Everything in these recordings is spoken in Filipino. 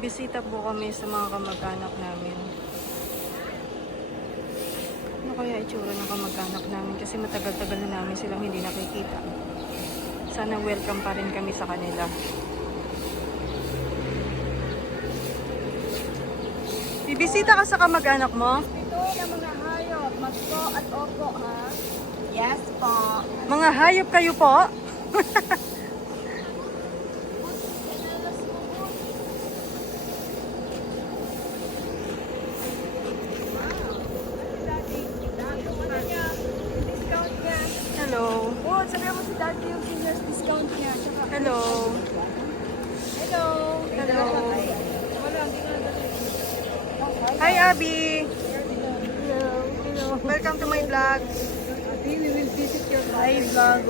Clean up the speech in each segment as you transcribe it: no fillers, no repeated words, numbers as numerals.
Bibisita po kami sa mga kamag-anak namin. Ano kaya itsura ng kamag-anak namin? Kasi matagal-tagal na namin silang hindi nakikita. Sana welcome pa rin kami sa kanila. Bibisita ka sa kamag-anak mo? Ito ng mga hayop, masko at opo, ha? Yes po. Mga hayop kayo po? Discount niya. Hello. Oh, sabi mo si Daddy yung seniors discount niya. Tsaka, Hello. hello. Hello. Wala, hindi na dali. Hi, Abby. Hello. Hello. Welcome to my vlog. Abby, we will visit your live vlog.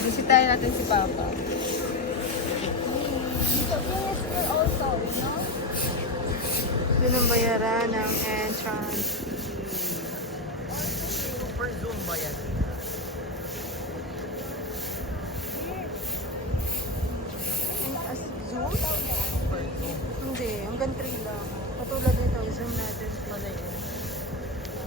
Bisitahin natin si Papa. Dito, yes, we're also, you know? Doon ang bayaran ng entrance. Super zoom ba yan? As zoom? Hindi, hanggang 3 lang. Katulad nito, zoom natin.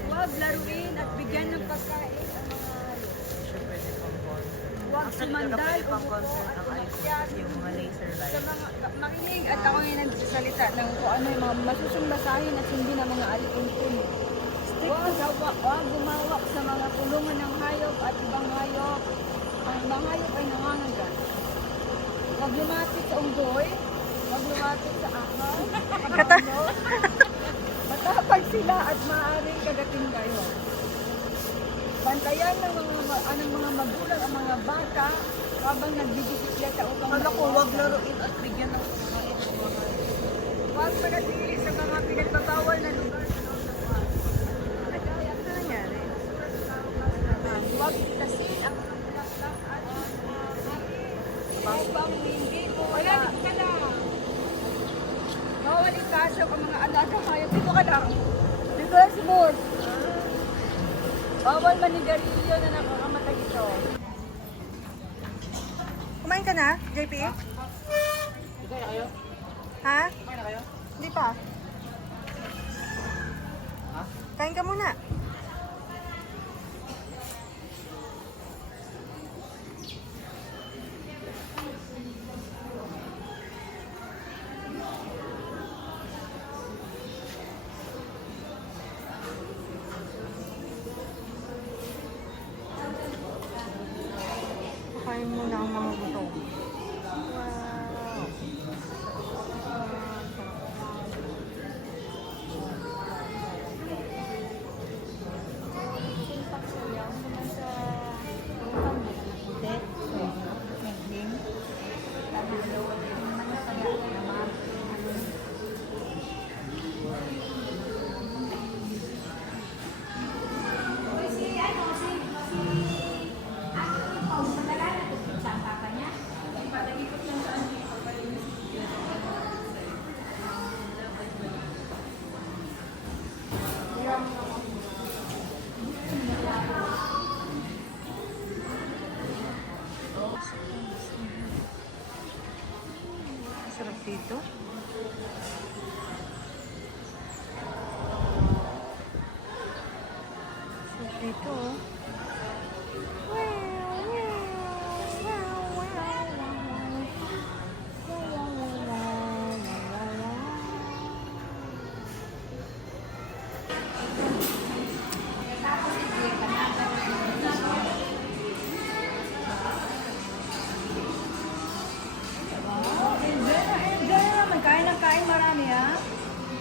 Huwag laruin at bigyan ng pagkain ang mga hayop. Siya pwede pang concert. Huwag sumandal Pwede o pang buko concert at ang iPhone umakyat. kasi yung mga laser Sa light. mga makinig at ako yung nagsasalita ng kung ano yung mga masusumbasahin at hindi na mga alipin-pin. Huwag gumawak sa mga kulungan ng hayop at ibang hayop. Ang ibang hayop ay nangangagat. Huwag lumapit sa unggoy. Huwag lumapit sa ahas. Matapag sila at maaaring kagating kayo. Bantayan ng mga magulang ang mga bata habang nagbibisikleta upang Kala ko, wag laruin at bigyan ng pagkain. Huwag manatili sa mga pinagbabawal na lugar sa loob ng bahay. Ano nangyari? Huwag tasin ang mga pinaktak at upang hindi mo wala ka lang. Bawal ipasok ang mga alagang hayop. Dito ka lang. Reverse mode. Bawal manigarilyo na nakakamatay ito. Kumain ka na, JP? Ikaw na kayo? Ha? Kumain na kayo? Hindi pa. Ha? Kain ka muna. Kain muna ang mga gutom. Wow. Sarap dito. Sarap dito, oh. Enjoy na naman. Kain ng kain marami, ha?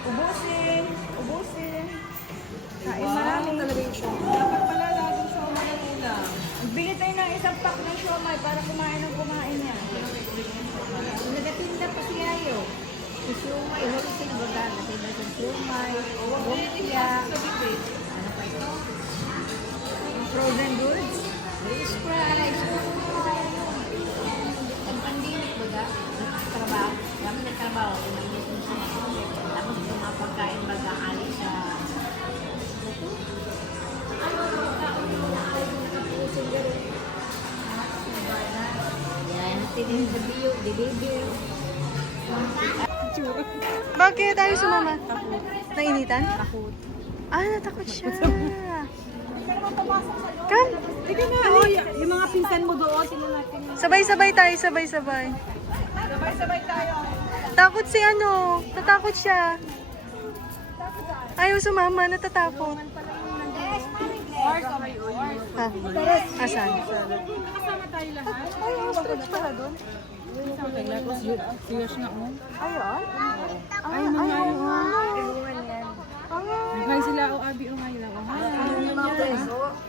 Ubusin. Ubusin. Kain marami. Dapat pala laging siomay ang ulam. Bili tayo ng isang pack ng siomay para kumain ng kumain niya. Nagatinda pa si Ayo. Si siomay, wholesale baga. Natinda sa siomay, lumpia. Ano pa ito? Frozen goods. Fish fries. Ang pandemic baga, nagtatrabaho. Kami nagtrabaho, pinag-meeting sa mga tapos ito mga pagkain baga alis sa yan, natin sa bio, deliver. Bakit? Ayaw sumama? Nainitan? Takot. Ah, natakot siya. Come. Sige na, oh, yung mga pinsan mo doon, tingnan natin. Sabay-sabay tayo, sabay-sabay. Sabay-sabay tayo. Takot si ano. Natakot siya. Ayaw sumama, natatakot. Ha? Asan? Kasama tayo lahat. Ay, ostrich pala doon. Tapos serious na ako. Ayun? Ay, mga yun. Hi sila, o Abi, o ngayon lang.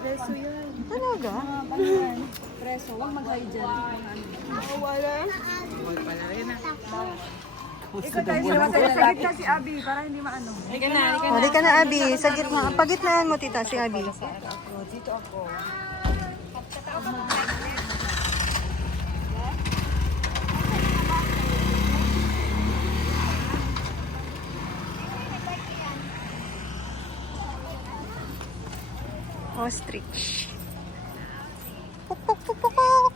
Preso yun. Talaga? Preso, huwag mag-hi dyan. Huwag pala rin ah. Ikaw tayo sa gitna si Abi, para hindi maano. Halika na, halika O, di ka na, Abi. Sa gitna. Pagitnaan mo, tita, si Abi. Dito ako. Ostrich. Puk, puk, puk, puk, puk.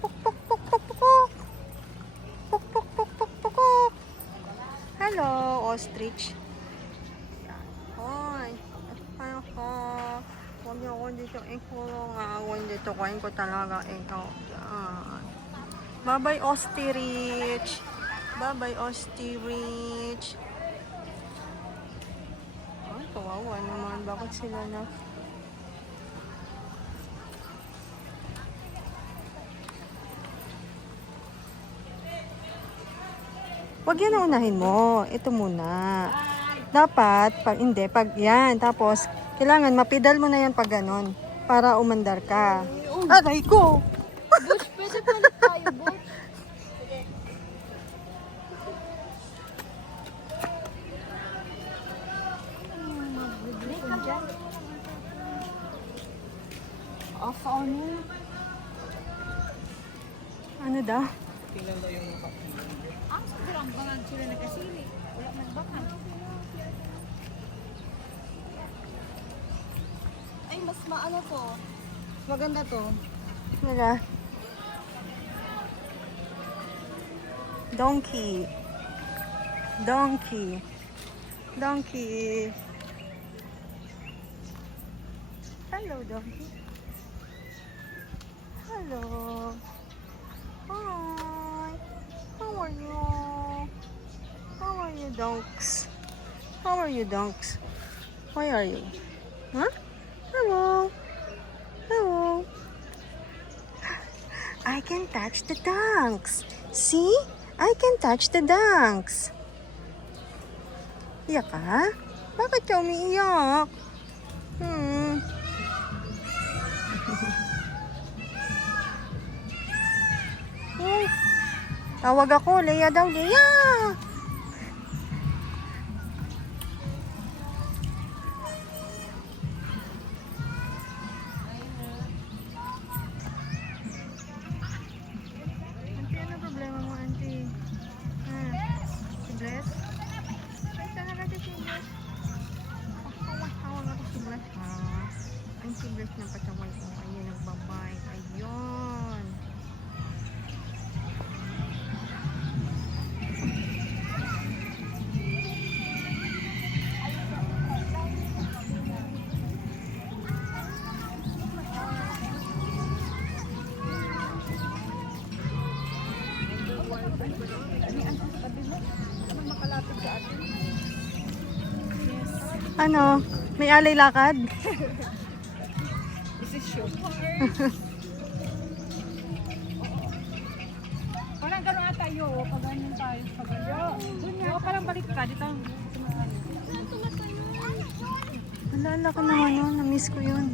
Puk, puk, puk, puk, puk, puk. Puk, puk, puk, puk, puk, puk. Hello, ostrich. Hoy. Ako. Huwag niyo ako dito ikulong. Huwag dito kain ko talaga. Ikaw. Yan. Bye-bye, ostrich. Bye-bye, ostrich. Ay, kawawa naman. Bakit sila na... Wag yan ang unahin mo. Ito muna. Dapat, pag hindi, pag yan. Tapos, kailangan mapidal mo na yan pag ganon. Para umandar ka. Aray ko! Butch, pwede palit tayo, Butch. Off on. Ano daw? Tingnan daw yung mukha. Ang sobrang bangang sila nagkasili. Wala man bakang. Ay, mas maano to. Maganda to. Wala. Donkey. Donkey. Donkey. Hello, donkey. Hello. Hi. How are you? How are you, donks? How are you, donks? Where are you? Huh? Hello. Hello. I can touch the dunks. See? I can touch the dunks. Iyak ka? Bakit ka umiiyak? Uy. Tawag ako. Leia daw. Leia! Auntie, ano problema mo, auntie? Si Bless? Ay, talaga si Bless. Tawag ako si Bless. Ang si Bless na patawal ko. Ayun, nagbabay. Ayun. Ano? May alay lakad? This is show. Parang gano'n ata yun. Pag ganyan tayo. Pag ganyan. Doon nga. Parang balik ka. Dito. Naalala ko naman yun. Na-miss ko yun.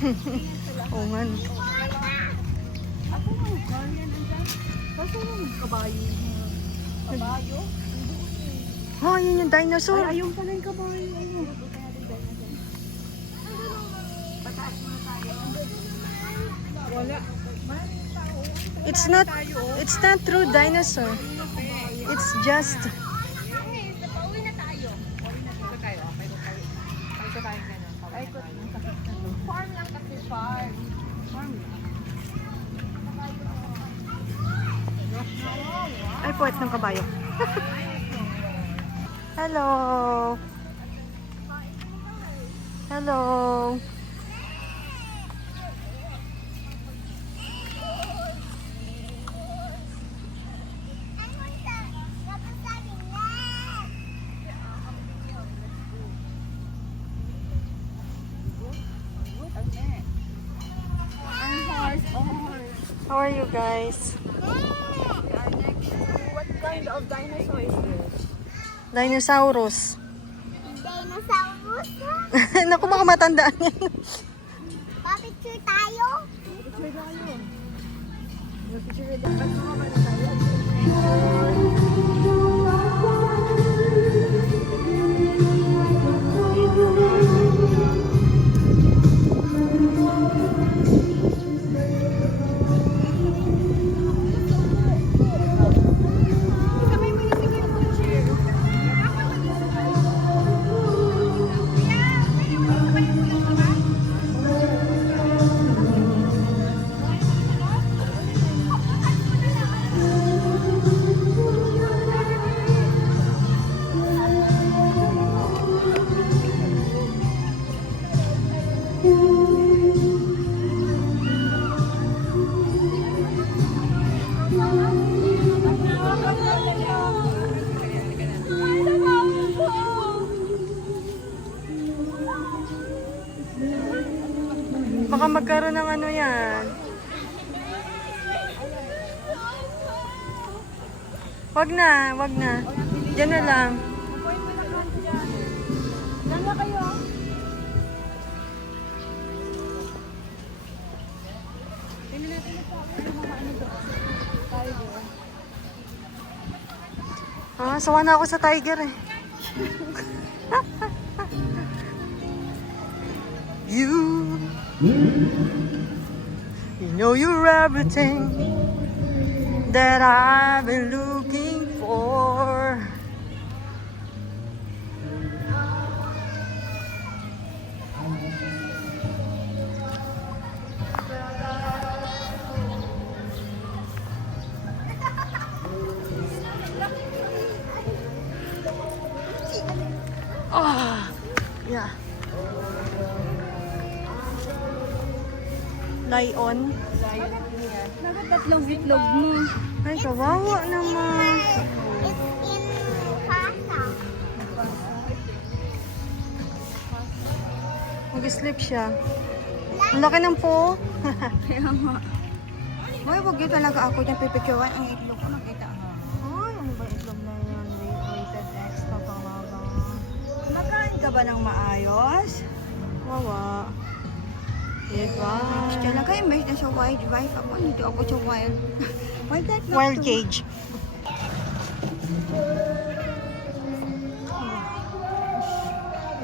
Oo nga. Ako nga, ganyan, andyan. Kasi yung kabayo. Kabayo? Oh, yun yung dinosaur. Ay, ayun pala yung kabayo. Ayun. Wala. It's not true dinosaur. It's just Farm lang kasi, farm. Farm lang. ay puwet ng kabayo. Hello. Hello. How are you guys? What kind of dinosaur is this? Dinosaurus. Dinosaurus? Naku, baka matandaan yan. Papicture tayo? Picture tayo. Picture tayo. Baka magkaroon ng ano yan. Wag na, wag na. Diyan na lang. Diyan na kayo. Ah, sawa na ako sa tiger eh. You know you're everything that I've been looking for. Ah, yeah. Lion. Nakatatlong itlog mo. Ay, kawawa naman. It's in Casa. Mag-sleep siya. Ang laki ng po. Kaya nga. Ay, wag yun talaga ako dyan pipicturean. Ang itlog ko nakita nga. Ay, ano ba itlog na yan? Rated extra kawawa. Kumakain ka ba ng maayos? Kawawa. Diba? Diyan lang kayo, may nasa wildlife ako. Nito ako sa wild. Wildlife lang Wild to. cage.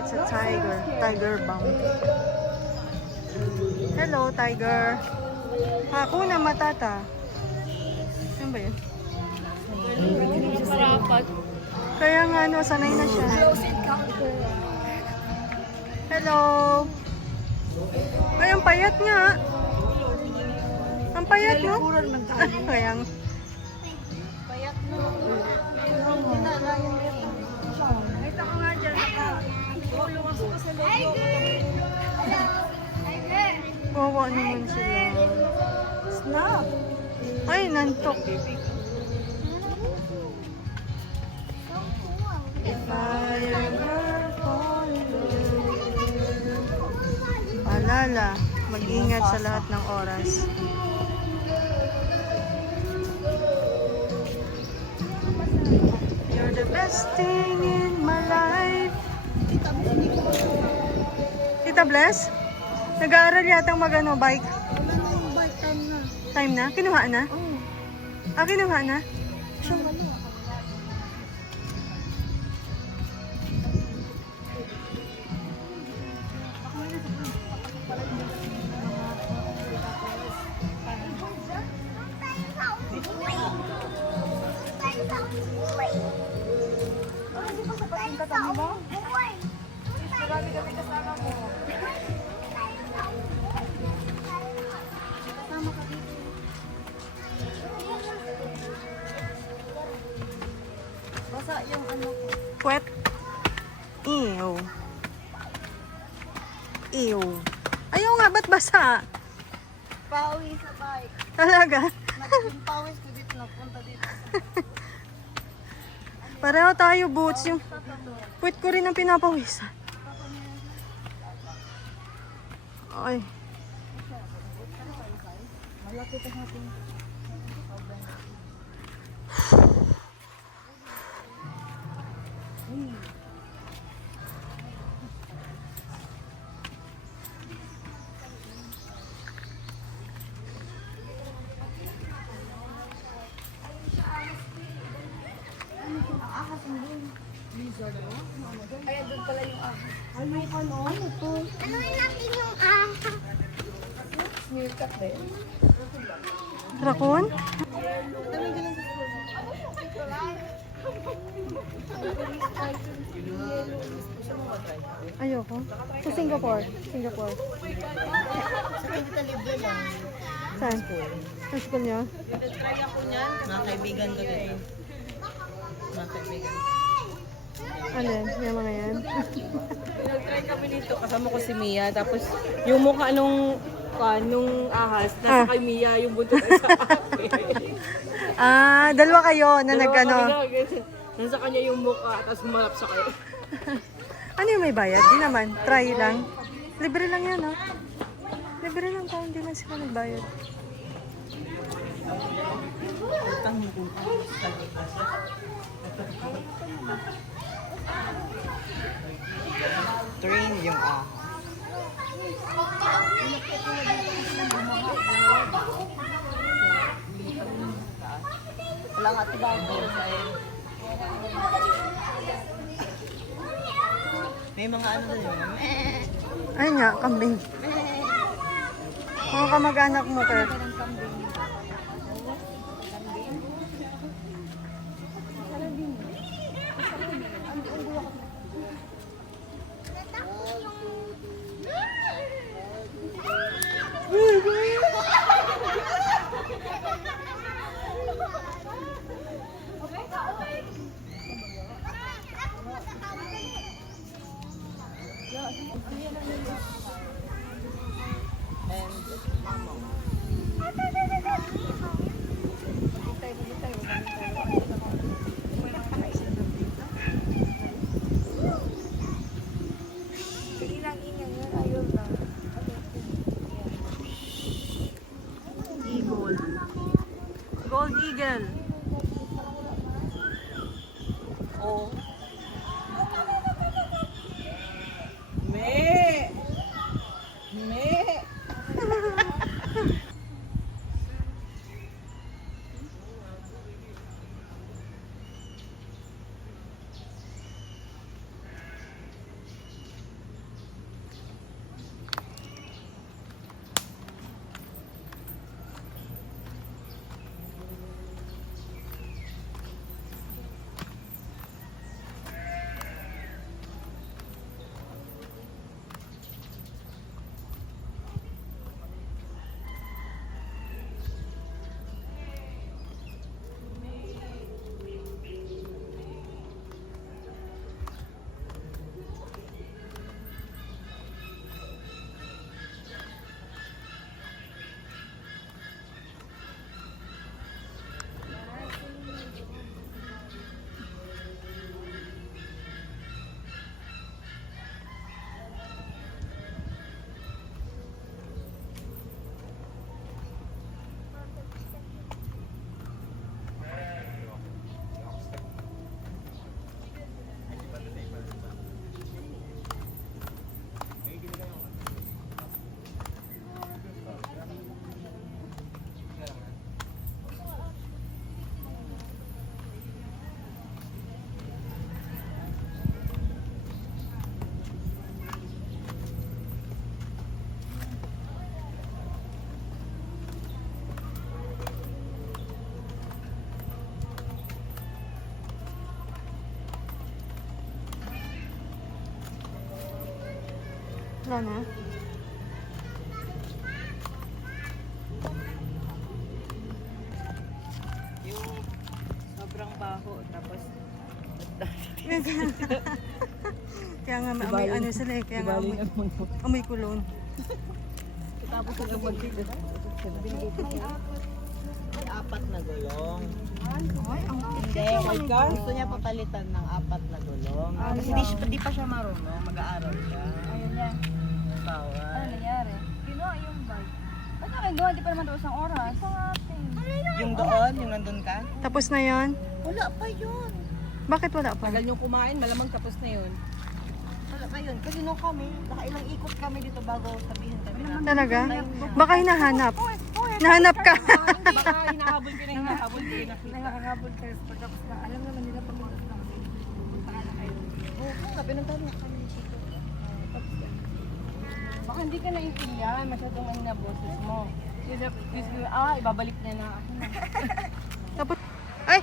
It's a tiger. Tiger bomb. Hello, tiger. Hakuna Matata. Ano ba yun? Kaya nga, no, sanay na siya. Hello. Ay, ang payat nga. Ang payat, no? Kaya nga. Nakita ko nga dyan. Tulong ako sa loob. Kawawa naman sila. Snap. Ay, nantok. If I ever fall in love. Paalala, mag-ingat sa lahat ng oras. You're the best thing in my life. Tita Bless? Nag-aaral yatang mag-ano, bike. Wala na yung bike time na. Time na? Kinuha na? Oo. Ah, kinuha na? Siya ano? Marami kami kasama mo. Kasama ka dito. Basa yung ano ko. Puwet. Ew. Ew. Ayaw nga, ba't basa? Pawi sa bike. Talaga? Naging pawis ko dito, napunta dito. Pareho tayo, boots. Yung puwet ko rin ang pinapawisan. Ay. Malapit ang ating Ayan, doon pala yung ahas. Ano to? Ano natin yung ahas? Meerkat din. Rakon? Ayoko. Sa Singapore. Singapore. Saan? Sa school niyo? Try ako niyan. Mga kaibigan ko din. Mga kaibigan. Ano? Yung mga yan? Nag-try kami dito. Kasama ko si Mia. Tapos yung mukha nung ahas, nasa kay Mia yung buntot ay sa akin. Ah, dalawa kayo na nag-ano. Nasa kanya yung mukha, tapos humalap sa kayo. Ano yung may bayad? Di naman. Try lang. Libre lang yan, oh. Libre lang tayo. Hindi man sila nagbayad. Train yung Wala nga tibago. May mga ano doon yun. Ay nga, kambing. Mga kamag-anak mo, Kurt. Eagle. Gold eagle. Oh. Me! Me! Wala na? Yung sobrang baho, tapos Kaya nga may ano sila eh. Kaya nga amoy, amoy kulon. tapos yung magtigas. Apat na gulong. Ay, ang Hindi, gusto niya papalitan ng apat na gulong. Kasi di pa siya marunong, mag-aaral siya. Ayun yan. Ano Bawal. nangyari? Kinuha yung bag. Ba't na kayo doon? Di pa naman daw isang oras. Yung doon, yung nandun ka? tapos na yon. Wala pa yun. Bakit wala pa? Tagal yung kumain, malamang tapos na yun. Wala pa yun. Kasi nung kami, nakailang ikot kami dito bago sabihin kami na. Talaga? Baka hinahanap. Nahanap ka. Baka hinahabol ka na hinahabol ka na. Nakakabot kayo sa pagkapos na. Alam naman nila pag oras na kasi. Punta na kayo. Oo, sabi ng tanong kami ni Chico. Baka hindi ka naintindihan, masyadong ang naboses mo. Ibabalik niya na ako na. Tapos, ay!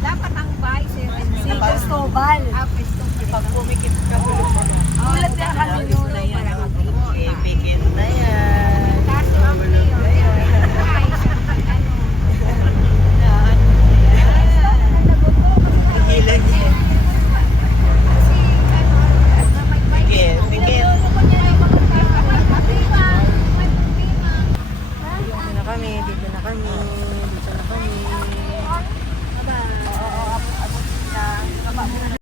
Dapat ang bay si Cristobal. Pag pumikit ka, bulong mo. Ulat na kami yun. Ipikit na yan. Kaso ang mayor. Ay, Ilan yun? Pikit, pikit. Dito na kami, dito na kami, dito na kami.